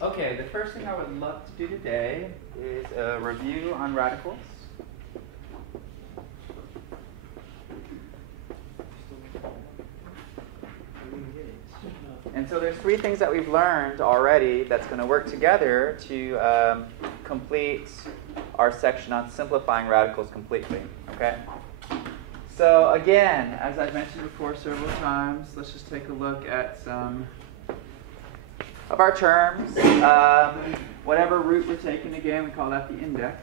Okay, the first thing I would love to do today is a review on radicals. And so there's three things that we've learned already that's going to work together to complete our section on simplifying radicals completely. Okay? So again, as I've mentioned before several times, let's just take a look at some of our terms. Whatever root we're taking, again, we call that the index.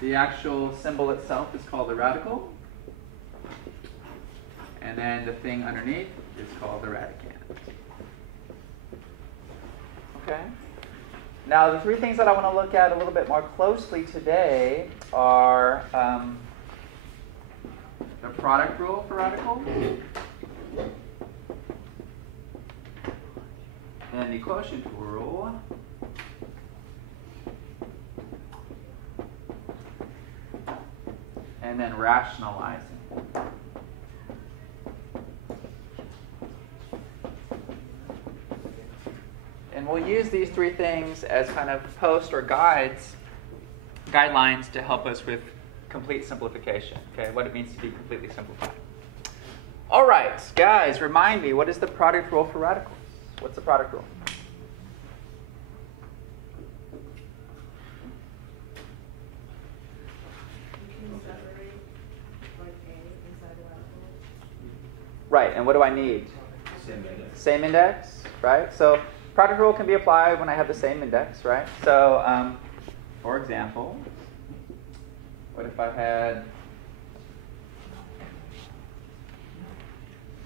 The actual symbol itself is called the radical. And then the thing underneath is called the radicand. Okay? Now, the three things that I want to look at a little bit more closely today are the product rule for radicals, and the quotient rule, and then rationalizing. And we'll use these three things as kind of post or guidelines to help us with complete simplification, okay, what it means to be completely simplified. All right, guys, remind me, what is the product rule for radicals? What's the product rule? You can separate like A inside the radical. Right, and what do I need? Same index. Same index, right? So product rule can be applied when I have the same index, right? So, for example, what if I had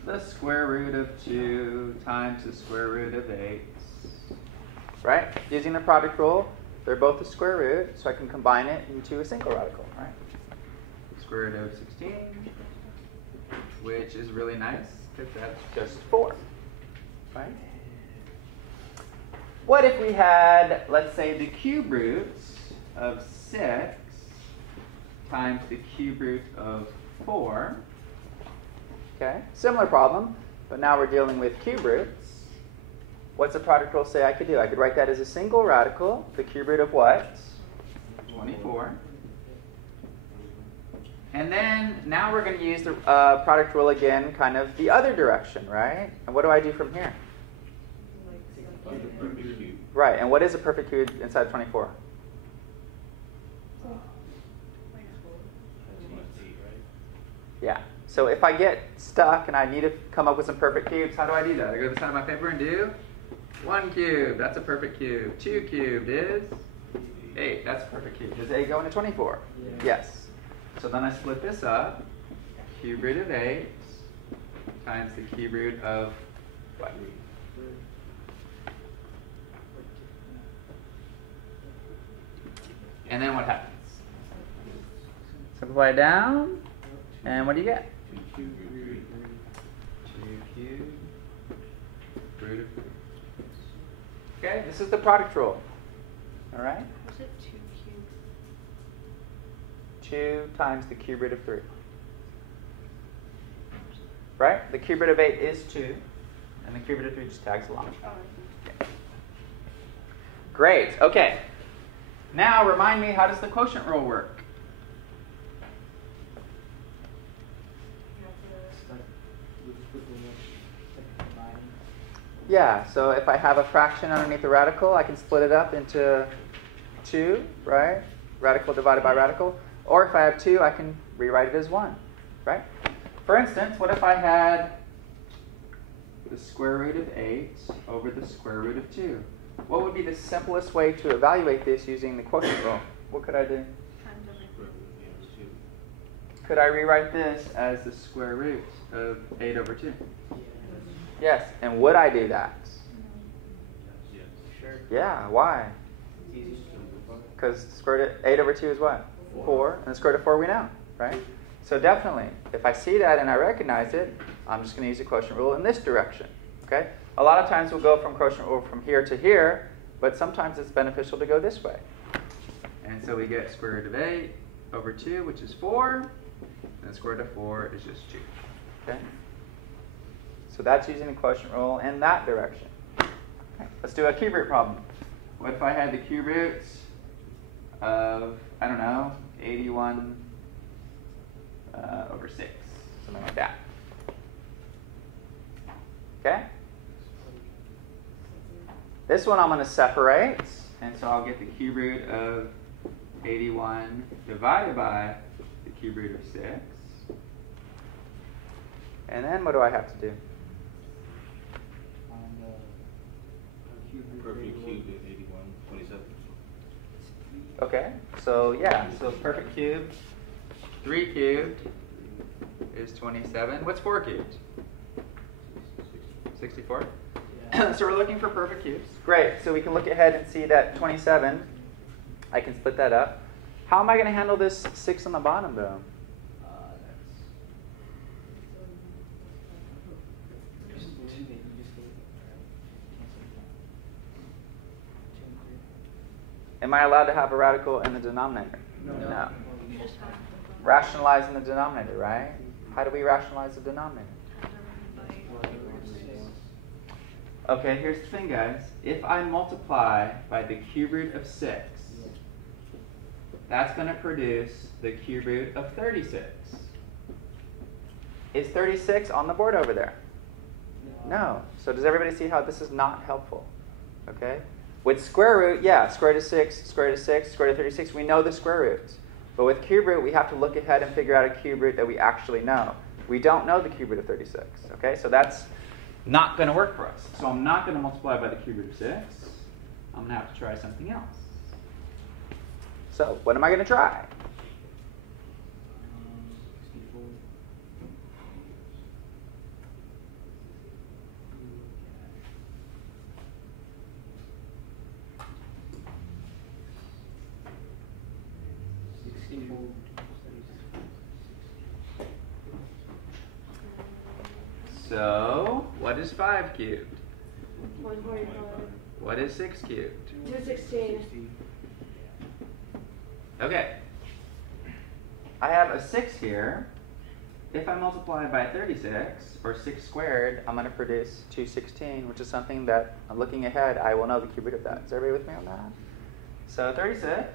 the square root of 2 times the square root of 8, right? Using the product rule, they're both the square root, so I can combine it into a single radical, right? Square root of 16, which is really nice because that's just 4, right? What if we had, let's say, the cube root of 6 times the cube root of 4? Okay, similar problem, but now we're dealing with cube roots. What's the product rule say I could do? I could write that as a single radical, the cube root of what? 24. And then now we're going to use the product rule again, kind of the other direction, right? And what do I do from here? Right, and what is a perfect cube inside of 24? Yeah, so if I get stuck and I need to come up with some perfect cubes, how do I do that? I go to the side of my paper and do 1 cube, that's a perfect cube. 2 cubed is 8, that's a perfect cube. Does 8 go into 24? Yeah. Yes. So then I split this up, cube root of 8 times the cube root of what? And then what happens? Simplify it down, and what do you get? 2 cubed root of 3. Okay, this is the product rule. All right? Was it 2 cubed? 2 times the cube root of 3. Right? The cube root of 8 is 2, and the cube root of 3 just tags along. Oh, Okay. Great. Okay. Now, remind me, how does the quotient rule work? Yeah, so if I have a fraction underneath the radical, I can split it up into 2, right? Radical divided by radical. Or if I have 2, I can rewrite it as 1, right? For instance, what if I had the square root of 8 over the square root of 2? What would be the simplest way to evaluate this using the quotient rule? What could I do? Could I rewrite this as the square root of 8 over 2? Yes. And would I do that? Yes. Sure. Yeah. Why? Because square root of 8 over 2 is what? 4. And the square root of 4 we know, right? So definitely, if I see that and I recognize it, I'm just going to use the quotient rule in this direction. Okay? A lot of times we'll go from quotient rule from here to here, but sometimes it's beneficial to go this way. And so we get square root of 8 over 2, which is 4, and the square root of 4 is just 2. Okay? So that's using the quotient rule in that direction. Let's do a cube root problem. What if I had the cube roots of, I don't know, 81 over 6, something like that. Okay? This one I'm going to separate, and so I'll get the cube root of 81 divided by the cube root of 6. And then what do I have to do? Perfect cube is 81, 27. Okay, so yeah, so perfect cube, 3 cubed is 27. What's 4 cubed? 64. So we're looking for perfect cubes. Great, so we can look ahead and see that 27, I can split that up. How am I going to handle this 6 on the bottom, though? Am I allowed to have a radical in the denominator? No. Rationalizing the denominator, right? How do we rationalize the denominator? Okay, here's the thing, guys. If I multiply by the cube root of 6, that's going to produce the cube root of 36. Is 36 on the board over there? No. So does everybody see how this is not helpful? Okay? With square root, yeah, square root of 6, square root of 6, square root of 36, we know the square roots. But with cube root, we have to look ahead and figure out a cube root that we actually know. We don't know the cube root of 36. Okay? So that's not going to work for us. So I'm not going to multiply by the cube root of 6. I'm going to have to try something else. So what am I going to try? So, what is 5 cubed? 145. What is 6 cubed? 216. Okay. I have a 6 here. If I multiply by 36, or 6 squared, I'm going to produce 216, which is something that, I'm looking ahead, I will know the cube root of that. Is everybody with me on that? So 36,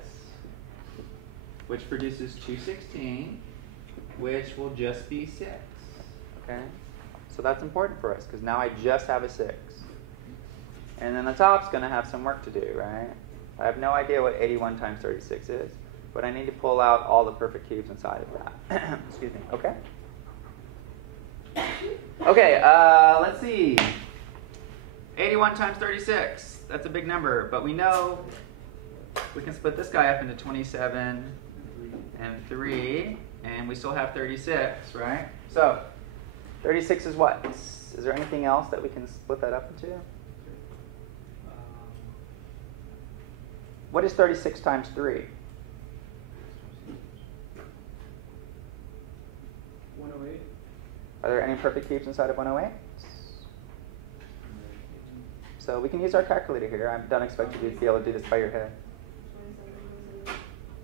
which produces 216, which will just be 6. Okay? So that's important for us, because now I just have a 6. And then the top's going to have some work to do, right? I have no idea what 81 times 36 is, but I need to pull out all the perfect cubes inside of that. Excuse me. Okay? Okay, let's see. 81 times 36. That's a big number, but we know we can split this guy up into 27 and 3, and we still have 36, right? So 36 is what? Is there anything else that we can split that up into? What is 36 times 3? 108. Are there any perfect cubes inside of 108? So we can use our calculator here. I don't expect you to be able to do this by your head.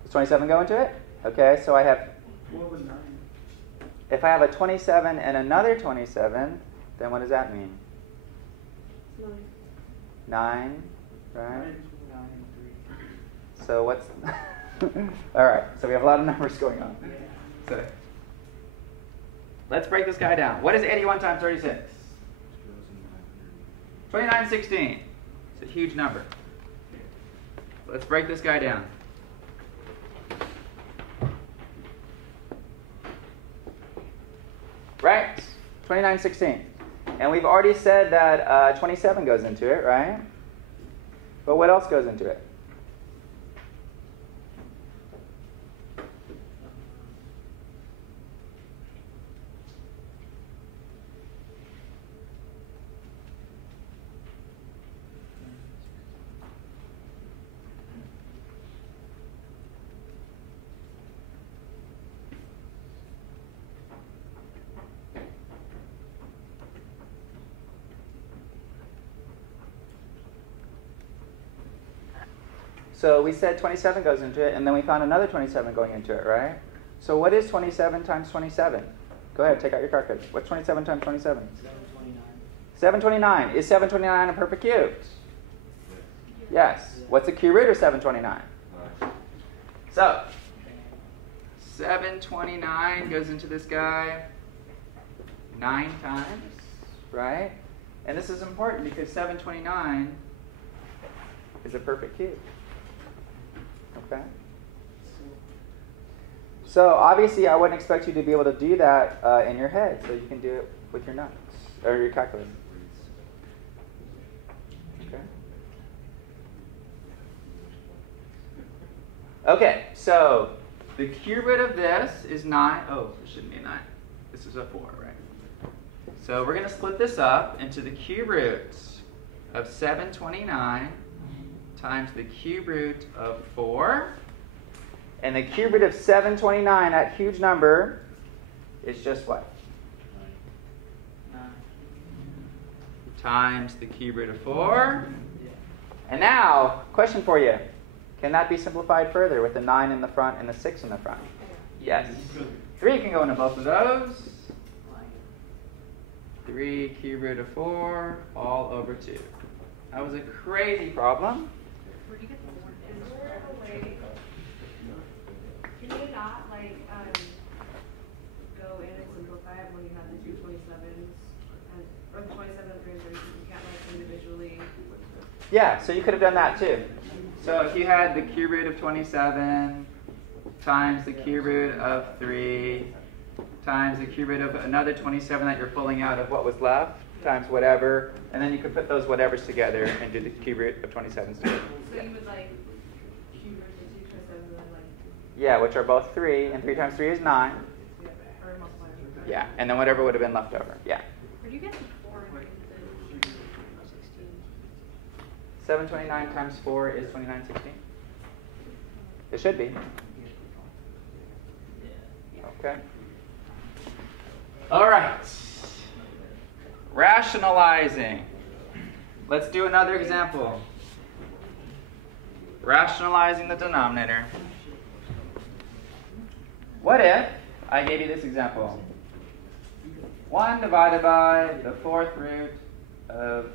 Does 27 go into it? Okay, so I have... What was 9? If I have a 27 and another 27, then what does that mean? 9, right? 9 and 3. So what's... All right, so we have a lot of numbers going on. So let's break this guy down. What is 81 times 36? 2916. It's a huge number. Let's break this guy down. Right? 2916. And we've already said that 27 goes into it, right? But what else goes into it? So we said 27 goes into it, and then we found another 27 going into it, right? So what is 27 times 27? Go ahead, take out your calculator. What's 27 times 27? 729. 729. Is 729 a perfect cube? Yes. What's the cube root of 729? So, 729 goes into this guy 9 times, right? And this is important because 729 is a perfect cube. Okay? So obviously I wouldn't expect you to be able to do that in your head, so you can do it with your notes, or your calculator. Okay? Okay, so the cube root of this is 9. Oh, it shouldn't be a 9. This is a 4, right? So we're going to split this up into the cube root of 729 times the cube root of 4. And the cube root of 729, that huge number, is just what? 9. Times the cube root of 4. And now, question for you. Can that be simplified further with the 9 in the front and the 6 in the front? Yes. 3 can go into both of those. 3 cube root of 4 all over 2. That was a crazy problem. Where do you get the 4? Is there a way? Can you not go in and simplify it when you have the two 27s or the 27 and 3 and 30? You can't individually. Yeah, so you could have done that too. So if you had the cube root of 27 times the cube root of 3 times the cube root of another 27 that you're pulling out of what was left times whatever, and then you could put those whatevers together and do the cube root of 27s together. So you would cube root the 2 27 and then Yeah, which are both 3, and 3 times 3 is 9. or multiply. Yeah, and then whatever would have been left over. Yeah. Where do you get the 4 and 16? 729 times 4 is 2916. It should be. Okay. All right. Rationalizing. Let's do another example. Rationalizing the denominator. What if I gave you this example? 1 divided by the 4th root of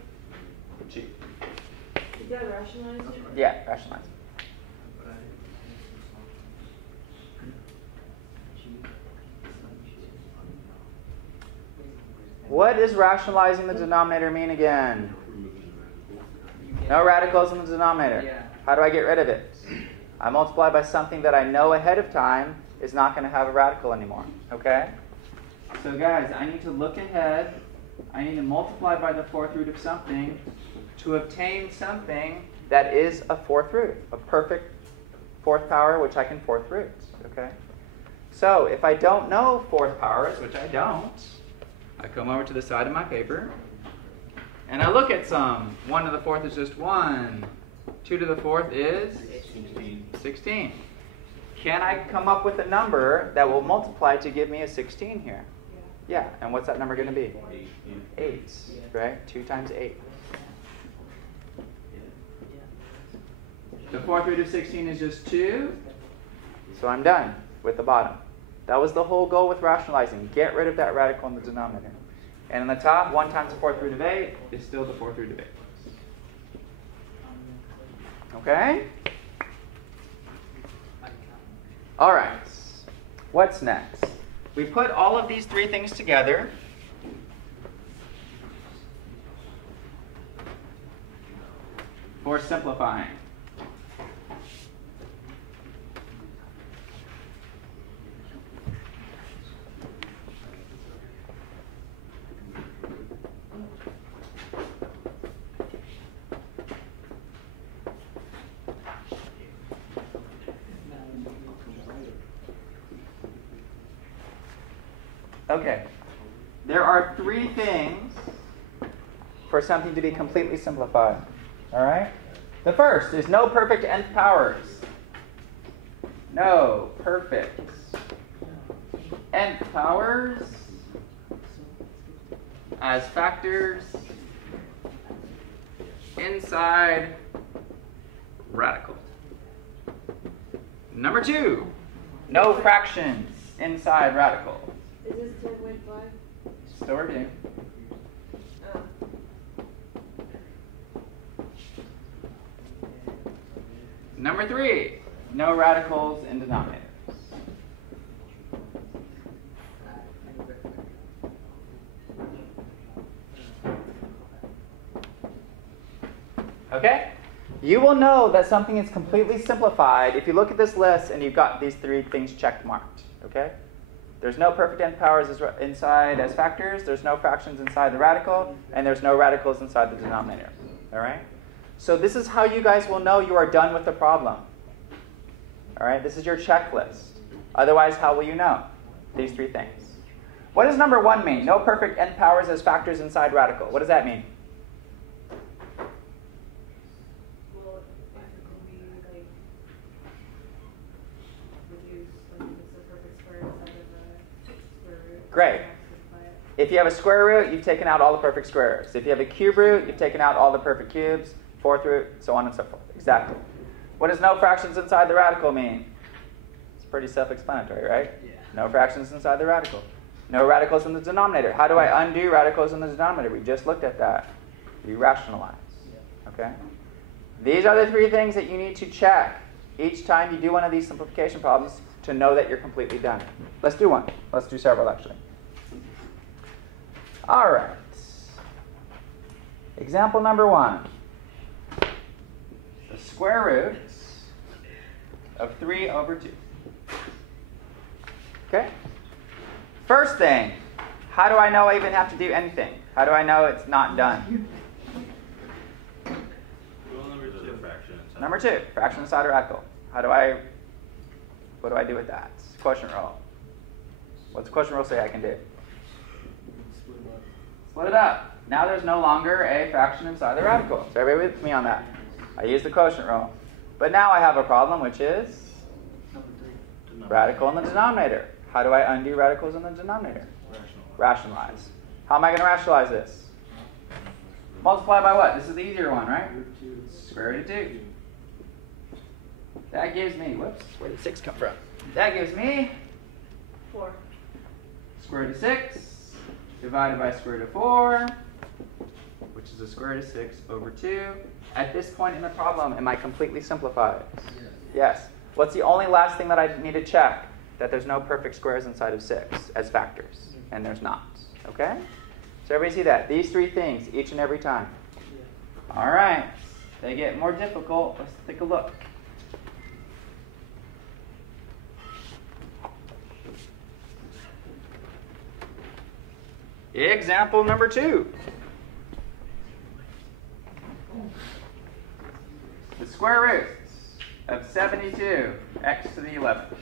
2. You gotta rationalize it? Yeah, rationalize. What does rationalizing the denominator mean again? No radicals in the denominator. How do I get rid of it? I multiply by something that I know ahead of time is not going to have a radical anymore. Okay? So guys, I need to look ahead. I need to multiply by the 4th root of something to obtain something that is a 4th root, a perfect 4th power, which I can 4th root. Okay? So if I don't know 4th powers, which I don't, I come over to the side of my paper, and I look at some. 1 to the 4th is just 1. 2 to the 4th is 16. Can I come up with a number that will multiply to give me a 16 here? Yeah, and what's that number going to be? 8, right? 2 times 8. The 4th root of 16 is just 2, so I'm done with the bottom. That was the whole goal with rationalizing. Get rid of that radical in the denominator. And in the top, 1 times the 4th root of 8 is still the 4th root of 8. Okay? All right. What's next? We put all of these 3 things together. For simplifying. Okay. There are 3 things for something to be completely simplified. All right? The first is no perfect nth powers. No perfect nth powers as factors inside radical. Number 2, no fractions inside radical. Is this 10.5? Still reviewing. Number 3, no radicals in denominators. Okay? You will know that something is completely simplified if you look at this list and you've got these 3 things check marked. Okay? There's no perfect n powers inside as factors, there's no fractions inside the radical, and there's no radicals inside the denominator. All right? So this is how you guys will know you are done with the problem. All right? This is your checklist. Otherwise, how will you know? These 3 things. What does number 1 mean? No perfect n powers as factors inside radical. What does that mean? Well, if it could be like reduce, like if it's a perfect square instead of a square root. Great. If you have a square root, you've taken out all the perfect squares. If you have a cube root, you've taken out all the perfect cubes, 4th root, so on and so forth. Exactly. What does no fractions inside the radical mean? It's pretty self-explanatory, right? Yeah. No fractions inside the radical. No radicals in the denominator. How do I undo radicals in the denominator? We just looked at that. You rationalize. Okay? These are the 3 things that you need to check each time you do one of these simplification problems to know that you're completely done. Let's do one. Let's do several, actually. All right. Example number 1. The square root of 3 over 2. Okay? First thing, how do I know I even have to do anything? How do I know it's not done? Rule number 2, fraction inside. Number 2, fraction inside a radical. What do I do with that? Quotient rule. What's the quotient rule say I can do? Split it up. Now there's no longer a fraction inside the radical. So everybody with me on that? I use the quotient rule. But now I have a problem, which is radical in the denominator. How do I undo radicals in the denominator? Rationalize. How am I going to rationalize this? Multiply by what? This is the easier one, right? Square root of 2. That gives me, whoops, where did 6 come from? That gives me 4. square root of 6 divided by square root of 4, which is the square root of 6 over 2. At this point in the problem, am I completely simplified? Yes. What's the only last thing that I need to check? That there's no perfect squares inside of 6 as factors. And there's not. Okay? So everybody see that? These 3 things each and every time. All right. They get more difficult. Let's take a look. Example number 2. The square root of 72, x to the 11th.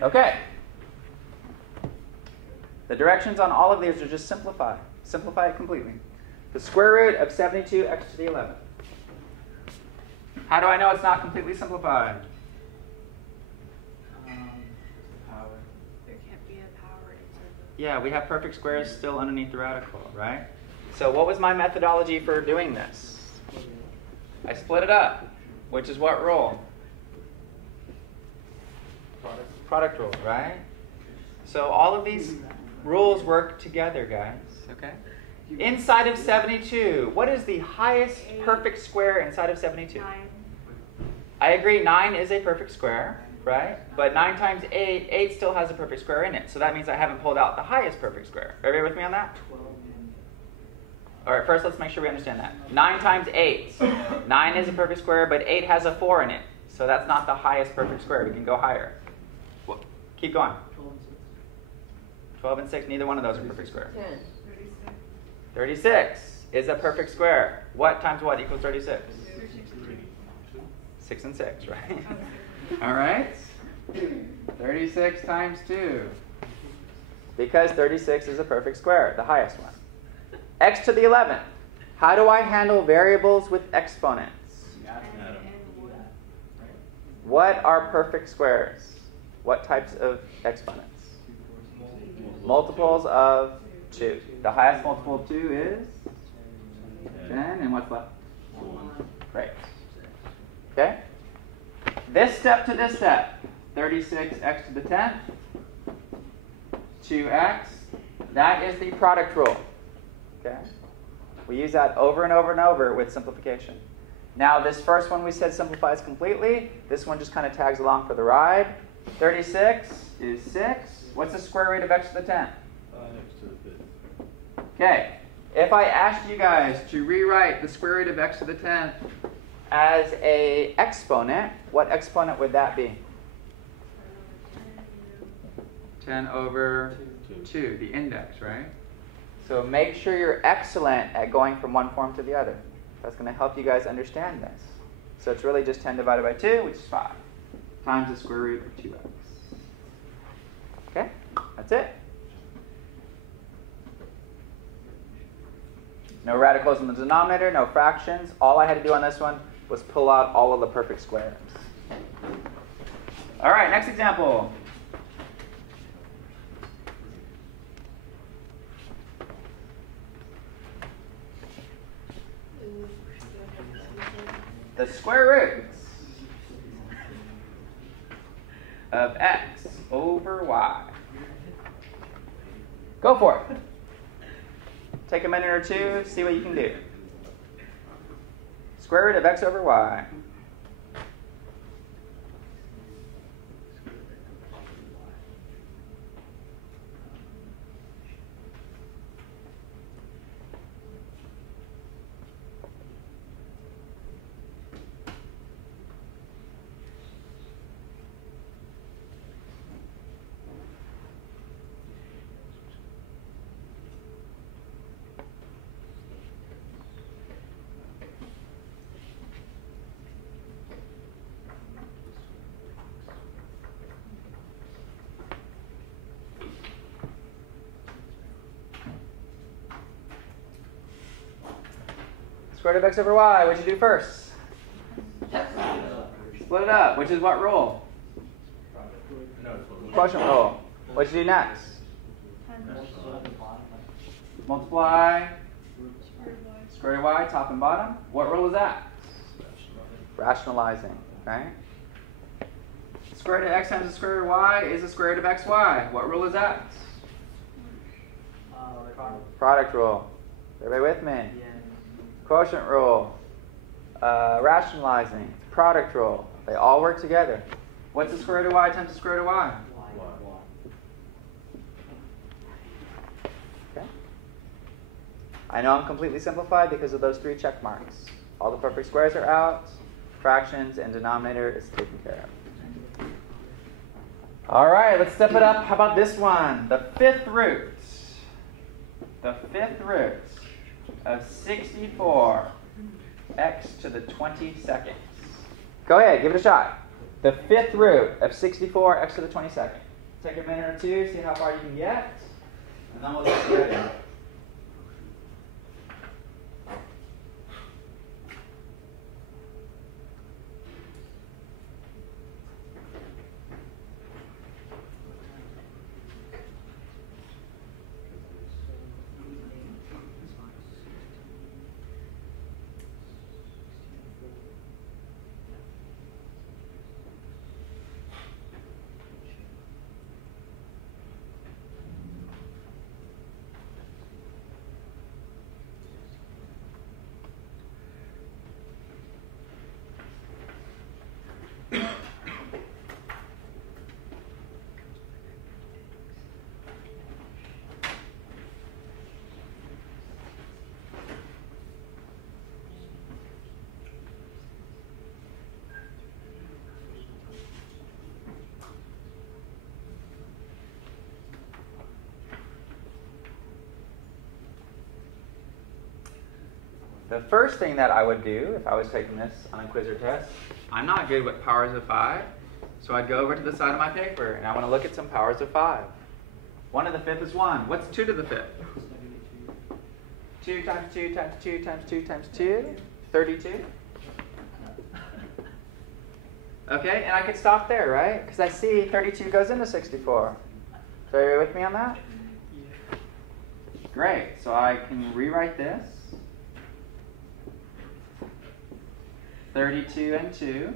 Okay. The directions on all of these are just simplify. Simplify it completely. The square root of 72, x to the 11th. How do I know it's not completely simplified? Power. There can't be a power inside the... Yeah, we have perfect squares still underneath the radical, right? So what was my methodology for doing this? I split it up, which is what rule? Product rule, right? So all of these rules work together, guys, okay? Inside of 72, what is the highest perfect square inside of 72? 9. I agree, 9 is a perfect square, right? But 9 times 8, 8 still has a perfect square in it. So that means I haven't pulled out the highest perfect square. Everybody with me on that? 12. All right, first let's make sure we understand that. 9 times 8. 9 is a perfect square, but 8 has a 4 in it. So that's not the highest perfect square. We can go higher. Well, keep going. 12 and 6, neither one of those are perfect squares. 36. 36 is a perfect square. What times what equals 36? 6 and 6, right? All right. 36 times 2. Because 36 is a perfect square, the highest one. X to the 11th. How do I handle variables with exponents? What are perfect squares? What types of exponents? Multiples of 2. The highest multiple of 2 is 10, and what's left? 1. Great. Okay? This step to this step. 36x to the 10th. 2x. That is the product rule. Okay? We use that over and over and over with simplification. Now this first one we said simplifies completely. This one just kind of tags along for the ride. 36 is 6. What's the square root of x to the 10th? X to the 5th. Okay. If I asked you guys to rewrite the square root of x to the 10th as a exponent, what exponent would that be? 10 over 2, the index, right? So make sure you're excellent at going from one form to the other. That's going to help you guys understand this. So it's really just 10 divided by 2, which is 5, times the square root of 2x. Okay, that's it. No radicals in the denominator, no fractions. All I had to do on this one was pull out all of the perfect squares. All right, next example. The square roots of x over y. Go for it. Take a minute or two, see what you can do. Square root of x over y. Square root of x over y, what'd you do first? Split it up, which is what rule? Quotient rule. What'd you do next? Multiply square root of y, top and bottom. What rule is that? Rationalizing, right? Square root of x times the square root of y is the square root of xy. What rule is that? Product rule. Everybody with me? Quotient rule, rationalizing, product rule. They all work together. What's the square root of y times the square root of y? Okay. I know I'm completely simplified because of those 3 check marks. All the perfect squares are out. Fractions and denominator is taken care of. All right, let's step it up. How about this one? The 5th root. The 5th root of 64 x to the 22nd. Go ahead, give it a shot. The 5th root of 64 x to the 22nd. Take a minute or two, see how far you can get, and then we'll get ready. The first thing that I would do if I was taking this on a quiz or test, I'm not good with powers of 5, so I'd go over to the side of my paper and I want to look at some powers of 5. 1 to the 5th is 1. What's 2 to the 5th? 2 times 2 times 2 times 2 times 2, 32. Okay, and I could stop there, right? Because I see 32 goes into 64. So are you with me on that? Great, so I can rewrite this. 32 and 2.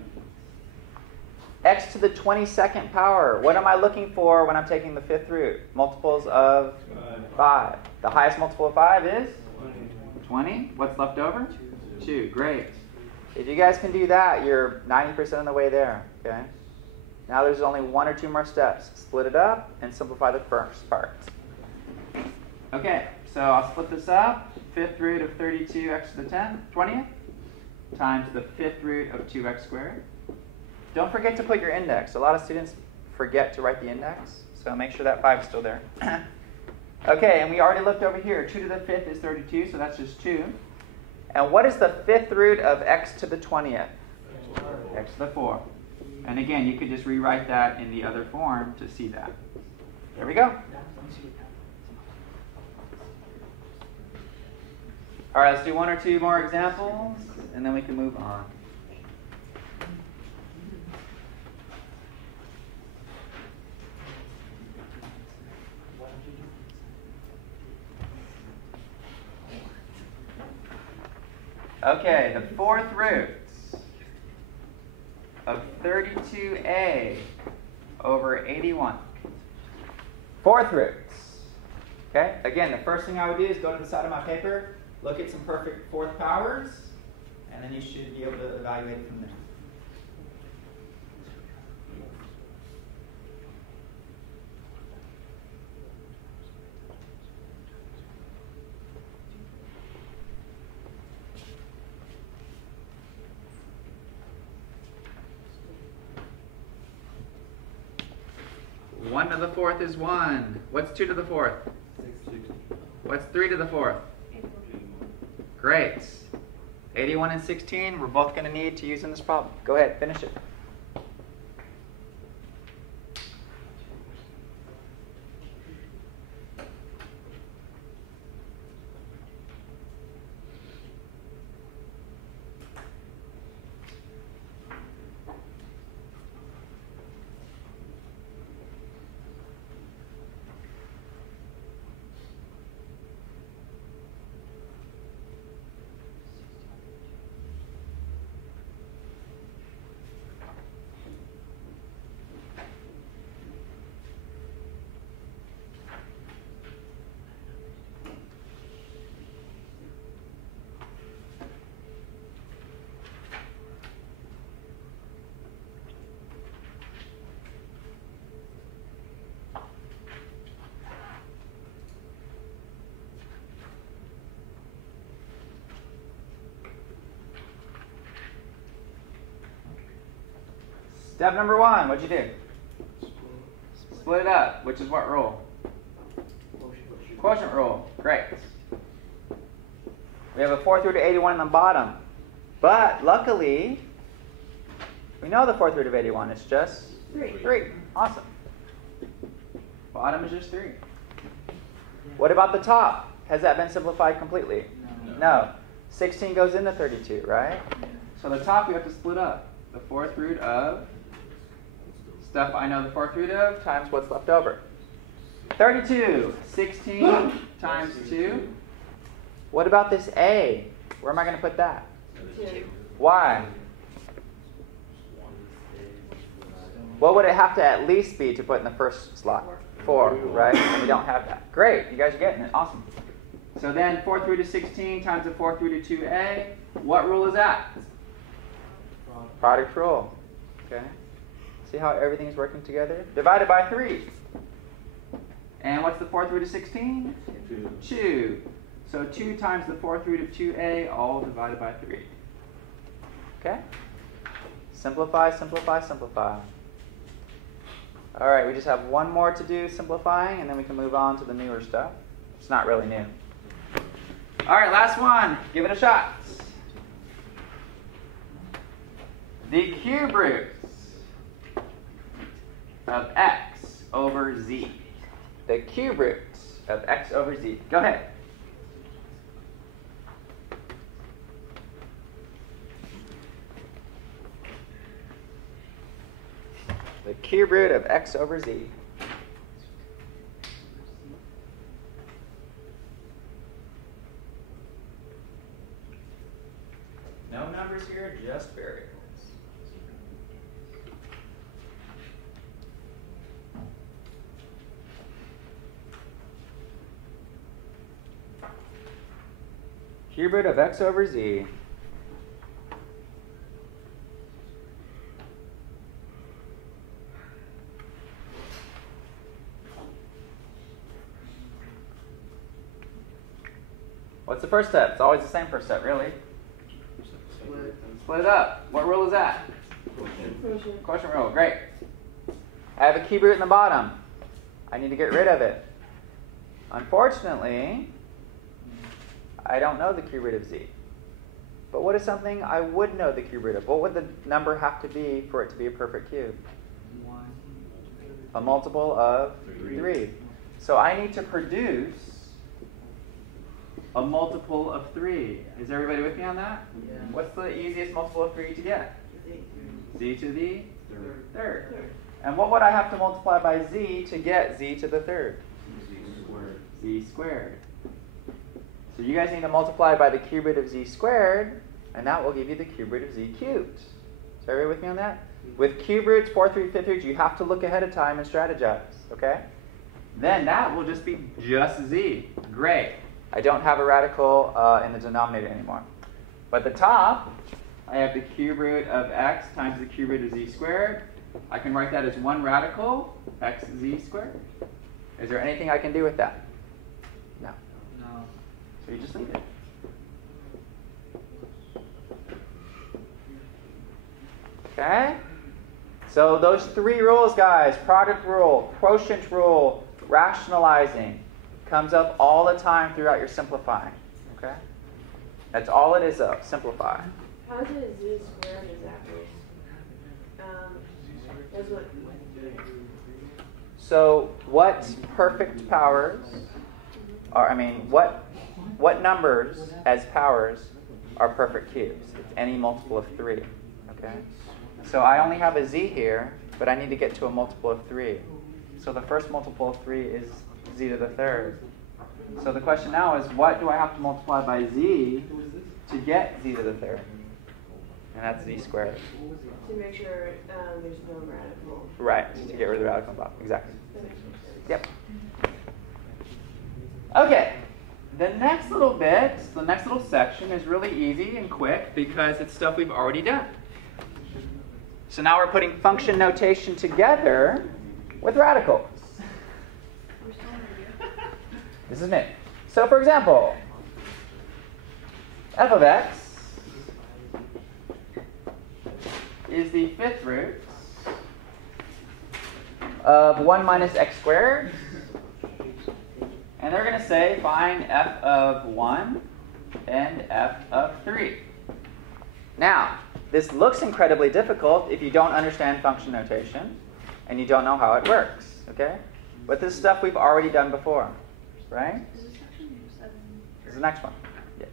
X to the 22nd power. What am I looking for when I'm taking the 5th root? Multiples of 5. The highest multiple of 5 is? 20. What's left over? 2. Great. If you guys can do that, you're 90% of the way there. Okay. Now there's only 1 or 2 more steps. Split it up and simplify the first part. Okay, so I'll split this up. 5th root of 32x to the 20th times the 5th root of 2x squared. Don't forget to put your index. A lot of students forget to write the index, so make sure that 5 is still there. Okay, and we already looked over here. 2 to the 5th is 32, so that's just 2. And what is the 5th root of x to the 20th? X to the 4. And again, you could just rewrite that in the other form to see that. There we go. All right, let's do 1 or 2 more examples, and then we can move on. Okay, the 4th roots of 32a over 81. 4th roots. Okay, again, the first thing I would do is go to the side of my paper, look at some perfect 4th powers, and then you should be able to evaluate it from there. One to the 4th is 1. What's 2 to the 4th? 60. What's 3 to the 4th? Great. 81 and 16, we're both going to need to use in this problem. Go ahead, finish it. Step number 1, what'd you do? Split it up, which is what rule? Quotient rule. Great. We have a 4th root of 81 in the bottom. But luckily, we know the 4th root of 81 is just 3. Awesome. Bottom is just 3. What about the top? Has that been simplified completely? No. 16 goes into 32, right? So the top we have to split up. The 4th root of stuff I know the 4th root of times what's left over. 32. 16 times 2. What about this a? Where am I going to put that? 2. Why? What would it have to at least be to put in the first slot? 4, right? And we don't have that. Great. You guys are getting it. Awesome. So then 4th root of 16 times the 4th root of 2a. What rule is that? Product rule. Okay. See how everything's working together? Divided by 3. And what's the 4th root of 16? 2. So 2 times the 4th root of 2a, all divided by 3. Okay? Simplify, simplify, simplify. All right, we just have one more to do simplifying, and then we can move on to the newer stuff. It's not really new. All right, last one. Give it a shot. The cube roots of x over z. The cube roots of x over z. Go ahead. The cube root of x over z. No numbers here, just variables. Cube root of x over z. What's the first step? It's always the same first step, really. Split it up. What rule is that? Quotient rule. Great. I have a cube root in the bottom. I need to get rid of it. Unfortunately, I don't know the cube root of z. But what is something I would know the cube root of? What would the number have to be for it to be a perfect cube? A multiple of 3. So I need to produce a multiple of 3. Is everybody with me on that? Yeah. What's the easiest multiple of 3 to get? Z to the third. And what would I have to multiply by z to get z to the third? Z squared. So you guys need to multiply by the cube root of z squared, and that will give you the cube root of z cubed. Is everybody with me on that? With cube roots, 4th root, 5th root, you have to look ahead of time and strategize, okay? Then that will just be just z. Great. I don't have a radical in the denominator anymore. But at the top, I have the cube root of x times the cube root of z squared. I can write that as one radical, xz squared. Is there anything I can do with that? No. No. So you just leave it. Okay? So those 3 rules, guys, product rule, quotient rule, rationalizing, comes up all the time throughout your simplifying. Okay? That's all it is, though. Simplify. How does z squared exactly? That's what. So what perfect powers are, what numbers as powers are perfect cubes? It's any multiple of 3. Okay? So I only have a z here, but I need to get to a multiple of 3. So the first multiple of 3 is z to the third. So the question now is, what do I have to multiply by z to get z to the third? And that's z squared. To make sure there's no radical. Right, to get rid of the radical on top. Exactly. Yep. Okay. The next little bit, the next little section is really easy and quick because it's stuff we've already done. So now we're putting function notation together with radicals. This is me. So for example, f of x is the 5th root of 1 minus x squared. And they're going to say find f of 1 and f of 3. Now, this looks incredibly difficult if you don't understand function notation and you don't know how it works, okay? But this is stuff we've already done before, right? This is the next one. Yes.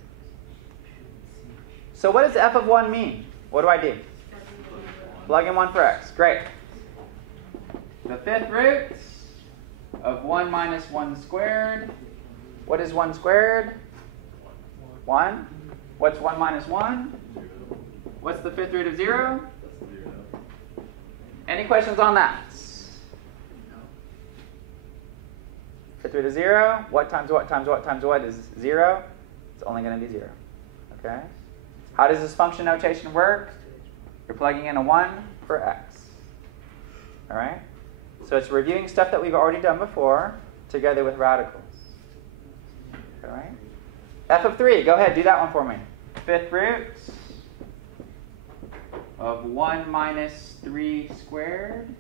So what does f of 1 mean? What do I do? Plug in 1 for x. Great. The 5th root of 1 minus 1 squared. What is 1 squared? 1. What's 1 minus 1? What's the 5th root of 0? Any questions on that? 5th root of 0. What times what times what times what is 0? It's only going to be 0. Okay? How does this function notation work? You're plugging in a 1 for x. All right? So it's reviewing stuff that we've already done before together with radicals. All right? F of 3. Go ahead. Do that one for me. 5th root of 1 minus 3 squared.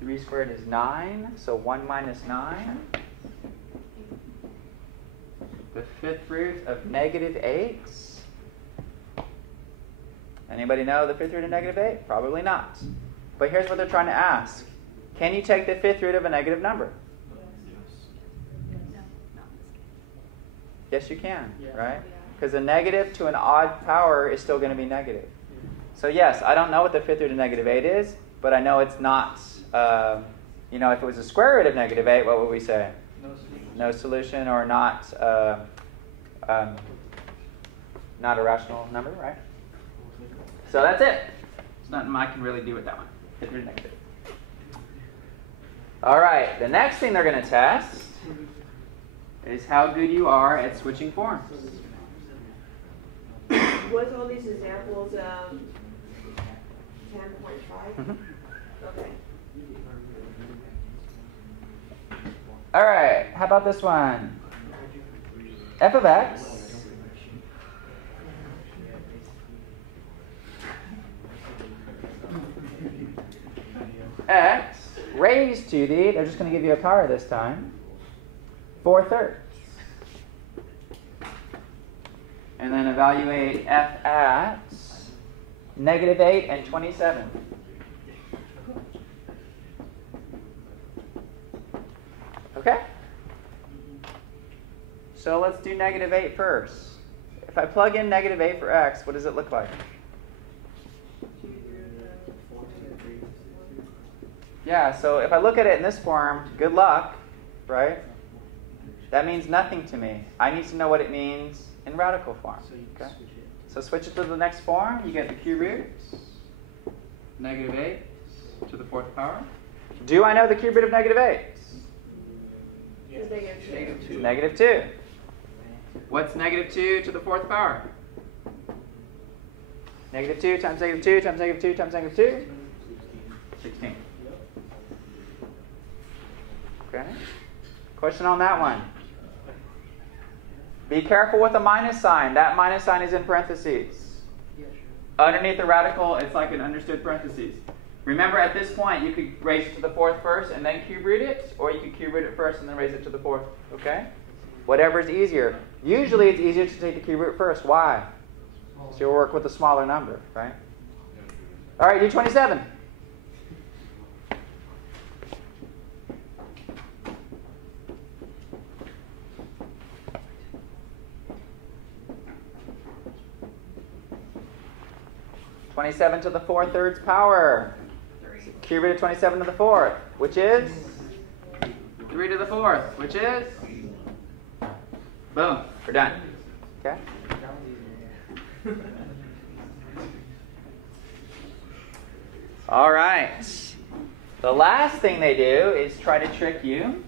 3 squared is 9. So 1 minus 9. The 5th root of negative 8. Anybody know the 5th root of negative 8? Probably not. But here's what they're trying to ask. Can you take the 5th root of a negative number? Yes, you can, right? Because a negative to an odd power is still going to be negative. So yes, I don't know what the 5th root of negative 8 is, but I know it's not, if it was a square root of negative 8, what would we say? No solution, or not a rational number, right? So that's it. There's nothing I can really do with that one. 5th root of negative 8. All right, the next thing they're going to test is how good you are at switching forms. Was all these examples 10.5? Mm-hmm. Okay. All right, how about this one? F of x x raised to the, they're just going to give you a power this time, 4/3. And then evaluate f at -8 and 27. Okay? So let's do -8 first. If I plug in -8 for x, what does it look like? Yeah, so if I look at it in this form, good luck, right? That means nothing to me. I need to know what it means in radical form. Okay? So switch it to the next form. You get the cube roots. -8 to the 4th power. Do I know the cube root of -8? Yes. -2. What's -2 to the 4th power? -2 times -2 times -2 times -2? 16. Okay. Question on that one. Be careful with the minus sign. That minus sign is in parentheses. Underneath the radical, it's like an understood parentheses. Remember, at this point, you could raise it to the 4th first and then cube root it, or you could cube root it first and then raise it to the 4th. Okay? Whatever is easier. Usually, it's easier to take the cube root first. Why? So you'll work with a smaller number, right? All right, do 27. (27 to the 4/3 power). Cube root of 27 to the 4th, which is 3 to the 4th, which is, boom, we're done. Okay. All right. The last thing they do is try to trick you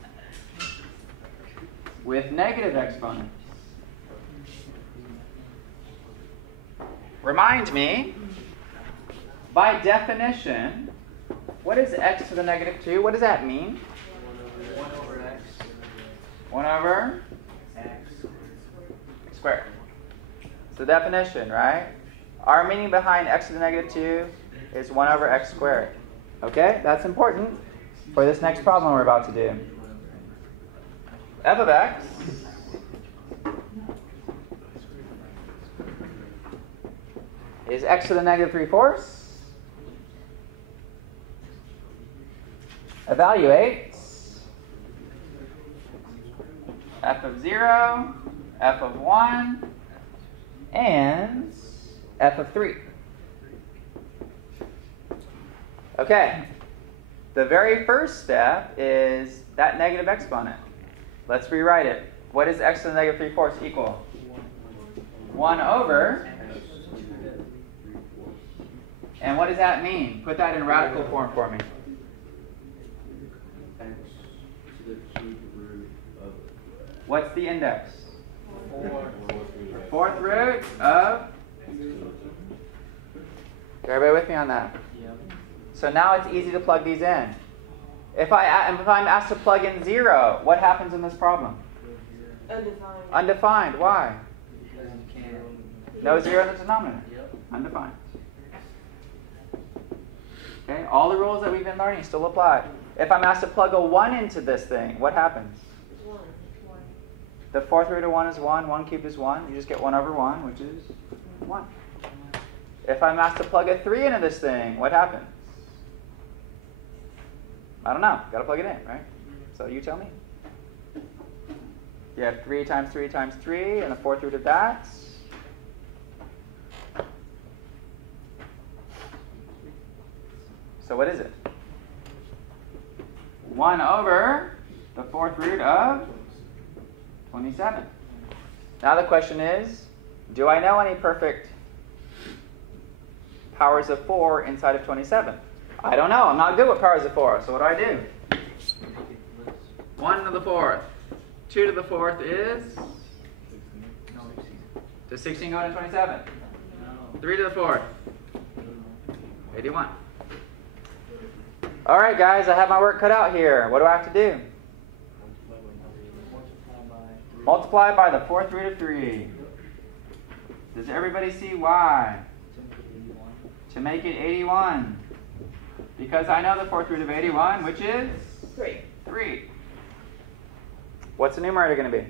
with negative exponents. Remind me, by definition, what is x to the -2? What does that mean? 1 over x. 1 over X. squared. It's the definition, right? Our meaning behind x to the -2 is 1 over x squared. Okay? That's important for this next problem we're about to do. F of x is x to the -3/4. Evaluate f of 0, f of 1, and f of 3. Okay. The very first step is that negative exponent. Let's rewrite it. What is x to the -3/4 equal? 1 over. And what does that mean? Put that in radical form for me. X to the cube root of What's the index? 4. 4th root of. Everybody with me on that? Yep. So now it's easy to plug these in. If I'm asked to plug in 0, what happens in this problem? Undefined. Undefined. Why? Because you can't. No 0 in the denominator. Yep. Undefined. Okay, all the rules that we've been learning still apply. If I'm asked to plug a 1 into this thing, what happens? One. The 4th root of 1 is 1. 1 cubed is 1. You just get 1 over 1, which is 1. If I'm asked to plug a 3 into this thing, what happens? I don't know. Got to plug it in, right? So you tell me. You have 3 times 3 times 3, and the 4th root of that. So what is it? 1 over the 4th root of 27. Now the question is, do I know any perfect powers of 4 inside of 27? I don't know. I'm not good with powers of 4. So what do? 1 to the 4th. 2 to the 4th is? Does 16 go into 27? No. 3 to the 4th. 81. All right, guys, I have my work cut out here. What do I have to do? Multiply by the 4th root of 3. Does everybody see why? To make it 81. Because I know the fourth root of 81, which is 3. 3. What's the numerator going to be?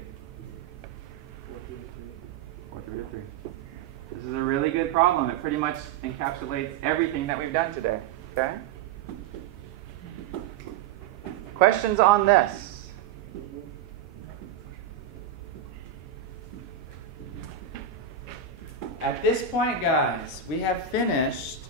Fourth root of 3. This is a really good problem. It pretty much encapsulates everything that we've done today. Okay? Questions on this? At this point, guys, we have finished